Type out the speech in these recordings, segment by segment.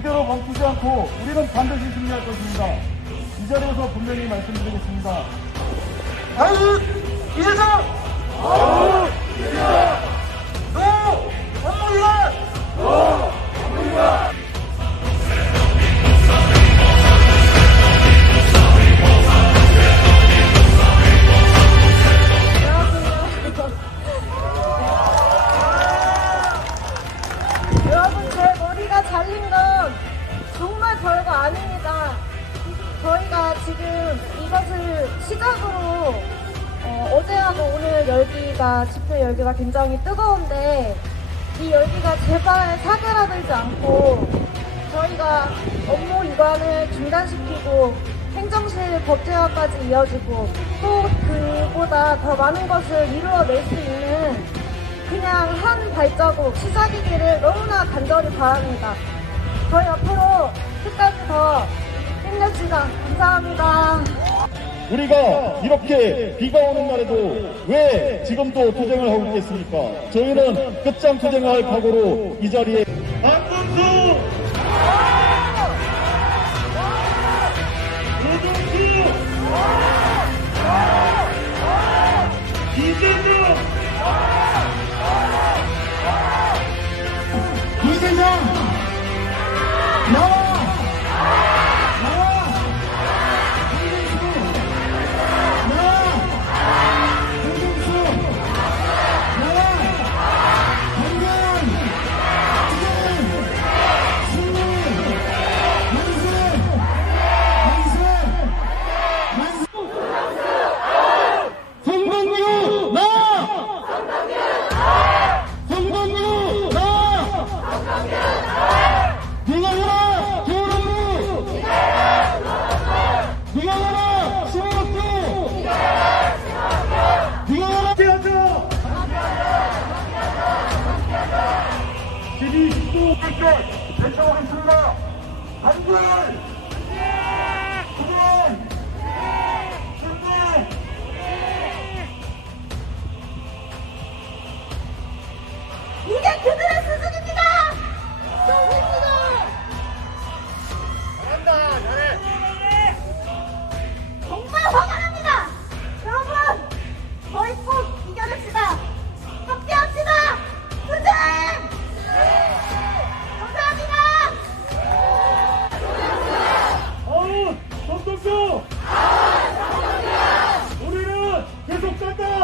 이대로 멈추지 않고 우리는 반드시 승리할 것입니다. 이 자리에서 분명히 말씀드리겠습니다. 아웃! 이재성! 노! 한국이란! 여러분 제 머리가 잘린 건 정말 별거 아닙니다. 저희가 지금 이것을 시작으로 어, 제하고 오늘 열기가 집회 열기가 굉장히 뜨거운데 이 열기가 제발 사그라들지 않고 저희가 업무 이관을 중단시키고 행정실 법제화까지 이어지고 또 그보다 더 많은 것을 이루어낼 수 있는 그냥 한 발자국 시작이기를 너무나 간절히 바랍니다. 저희 앞으로 끝까지 더 힘냅시다. 감사합니다. 우리가 이렇게 비가 오는 날에도 왜 지금도 투쟁을 하고 있겠습니까? 저희는 끝장 투쟁할 각오로 이 자리에 한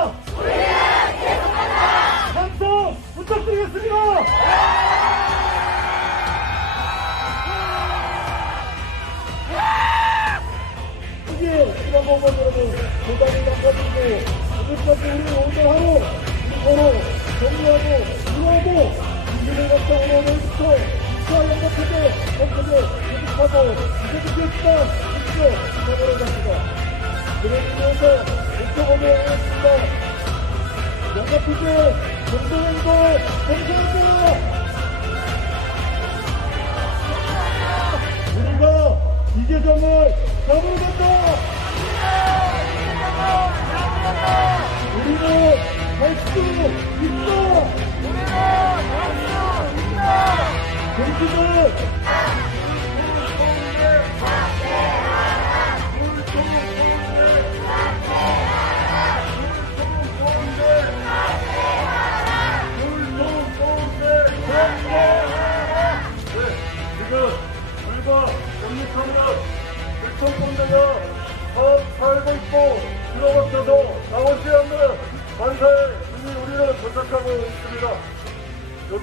간다! 우리는 계속 간다! 함성 부탁드리겠습니다! 이게 시간 공간 여러분 부담이 남겨지고 오늘까지 우리 오늘 하루 서로 정리하고 이루어도 이기는 것도 오늘부터 이차 연합회대 연합회대 계속하고 계속했지만 직접 사고를 갑니다. 그러기 위해서 목표범에 하겠습니다. 연합회대 정동행도 감사합니다. 우리가 이재정을 잡으러 간다! 우리는 할수 있다! 우리는 할수 있다! 정치는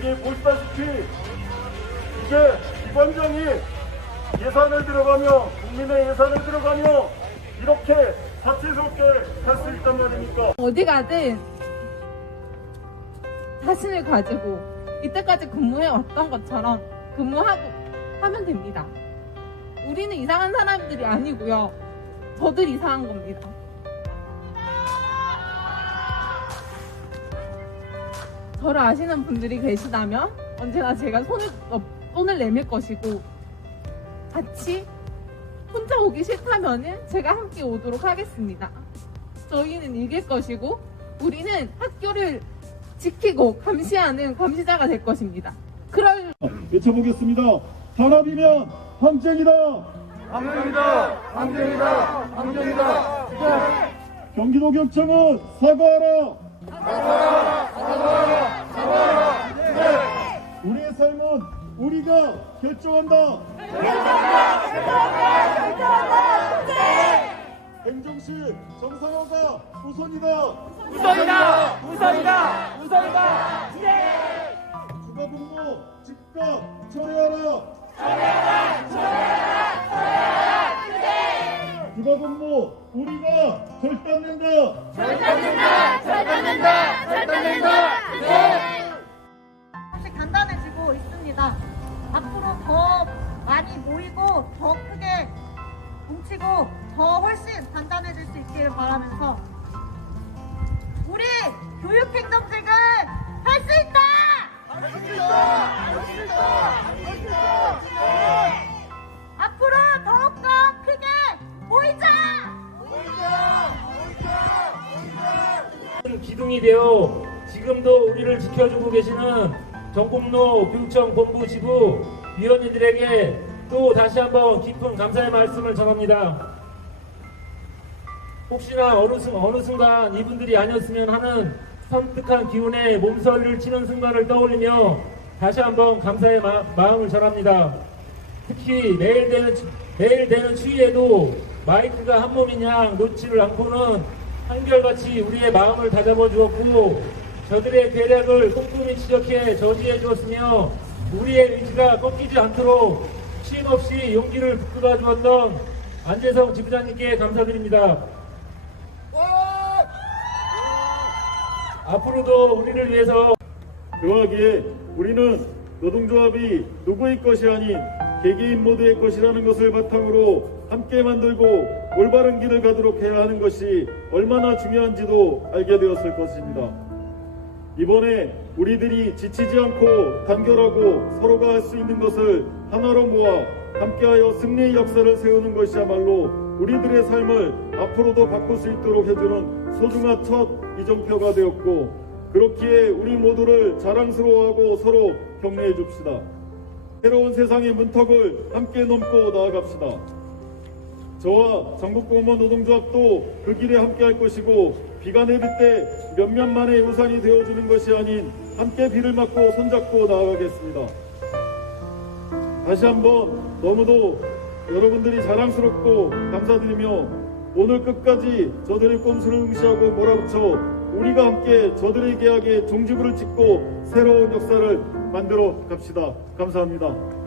여기 보시다시피 이게 기관장이 예산을 들어가며 국민의 예산을 들어가며 이렇게 사치스럽게 할 수 있단 말입니까? 어디 가든 자신을 가지고 이때까지 근무해 왔던 것처럼 근무하고 하면 됩니다. 우리는 이상한 사람들이 아니고요. 저들 이상한 겁니다. 저를 아시는 분들이 계시다면 언제나 제가 손을 어, 손을 내밀 것이고 같이 혼자 오기 싫다면은 제가 함께 오도록 하겠습니다. 저희는 이길 것이고 우리는 학교를 지키고 감시하는 감시자가 될 것입니다. 외쳐보겠습니다. 단합이면 함정이다. 함정이다! 함정이다! 함정이다! 경기도 경청은 사과하라. 우리의 삶은 우리가 결정한다. 행정실 정상화가 우선이다. 우선이다! 우선이다! 우선이다! 주가복무 즉각 철회하라. 주가복무 우리가 결단낸다. 조금씩 앞으로 더 많이 모이고 더 크게 뭉치고 더 훨씬 단단해질 수 있기를 바라면서 우리 교육행정직을 할수 있다! 할 수 있다! 할 수 있다! 할 수 있다! 앞으로 더욱더 크게 모이자! 기둥이 되어 지금도 우리를 지켜주고 계시는 전국로 교육청 본부 지부 위원님들에게 또 다시 한번 깊은 감사의 말씀을 전합니다. 혹시나 어느, 순, 어느 순간 이분들이 아니었으면 하는 섬뜩한 기운에 몸서리를 치는 순간을 떠올리며 다시 한번 감사의 마, 마음을 전합니다. 특히 내일 되는 추- 내일 되는 추위에도 마이크가 한양 놓지를 않고는 한결같이 우리의 마음을 다잡아 주었고 저들의 계략을 꼼꼼히 지적해 저지해 주었으며 우리의 의지가 꺾이지 않도록 쉼 없이 용기를 북돋아 주었던 안재성 지부장님께 감사드립니다. 앞으로도 우리를 위해서 그러하기에 우리는 노동조합이 누구의 것이 아닌 개개인 모두의 것이라는 것을 바탕으로 함께 만들고 올바른 길을 가도록 해야 하는 것이 얼마나 중요한지도 알게 되었을 것입니다. 이번에 우리들이 지치지 않고 단결하고 서로가 할 수 있는 것을 하나로 모아 함께하여 승리의 역사를 세우는 것이야말로 우리들의 삶을 앞으로도 바꿀 수 있도록 해주는 소중한 첫 이정표가 되었고 그렇기에 우리 모두를 자랑스러워하고 서로 격려해 줍시다. 새로운 세상의 문턱을 함께 넘고 나아갑시다. 저와 전국공무원 노동조합도 그 길에 함께 할 것이고 비가 내릴 때 몇몇 만의 우산이 되어주는 것이 아닌 함께 비를 맞고 손잡고 나아가겠습니다. 다시 한번 너무도 여러분들이 자랑스럽고 감사드리며 오늘 끝까지 저들의 꼼수를 응시하고 몰아붙여 우리가 함께 저들의 계약에 종지부를 찍고 새로운 역사를 만들어 갑시다. 감사합니다.